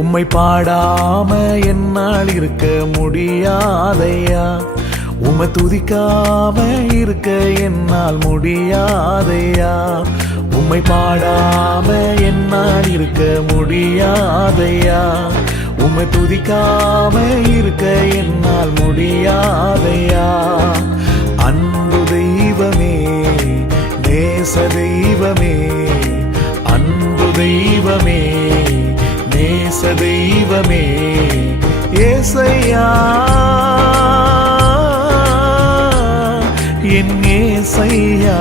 உம்மை பாடாம என்னால் இருக்க முடியாதையா, உம்மை துதிக்காம இருக்க என்னால் முடியாதையா, உம்மை பாடாம என்னால் இருக்க முடியாதையா, உம்மை துதிக்காம இருக்க என்னால் முடியாதையா. அன்பு தெய்வமே, நேச தெய்வமே, அன்பு தெய்வமே, நேச தெய்வமே, ஏசையா, என் ஏசையா.